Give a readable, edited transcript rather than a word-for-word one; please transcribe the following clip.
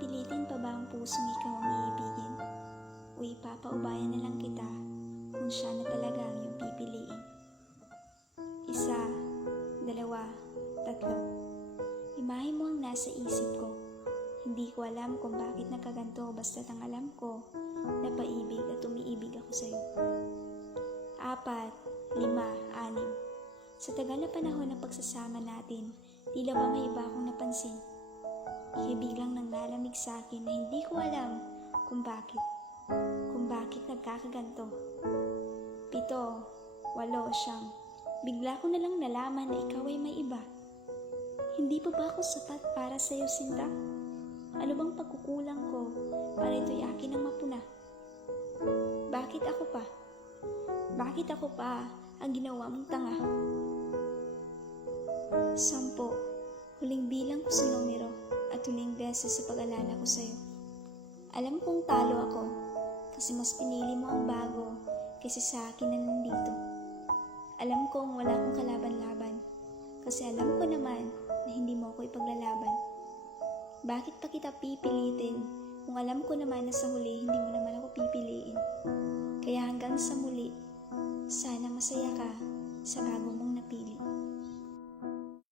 Pipilitin pa ba ang pusong ikaw ang iibigin? O ipapaubayan na lang kita kung siya na talaga ang iyong pipiliin? 1, 2, 3. Imahe mo ang nasa isip ko. Hindi ko alam kung bakit nakaganto, basta't ang alam ko, napaibig at umiibig ako sa'yo. 4, 5, 6. Sa tagal na panahon ng pagsasama natin, tila ba may iba akong napansin? Ika'y biglang nang lalamig sa akin na hindi ko alam kung bakit nagkakaganto. 7, 8, 9. Bigla ko na lang nalaman na ikaw ay may iba. Hindi pa ba ako sapat para sa'yo, Sinta? Ano bang pagkukulang ko para ito'y akin ang mapuna? Bakit ako pa? Bakit ako pa ang ginawa mong tanga? 10. Huling bilang ko sa numero at huling beses sa pag-alala ko sa'yo. Alam kong talo ako kasi mas pinili mo ang bago kaysa sa akin na nandito. Alam kong wala akong kalaban-laban kasi alam ko naman na hindi mo ako ipaglalaban. Bakit pa kita pipilitin kung alam ko naman na sa huli hindi mo naman ako pipiliin? Kaya hanggang sa muli, sana masaya ka sa bago mong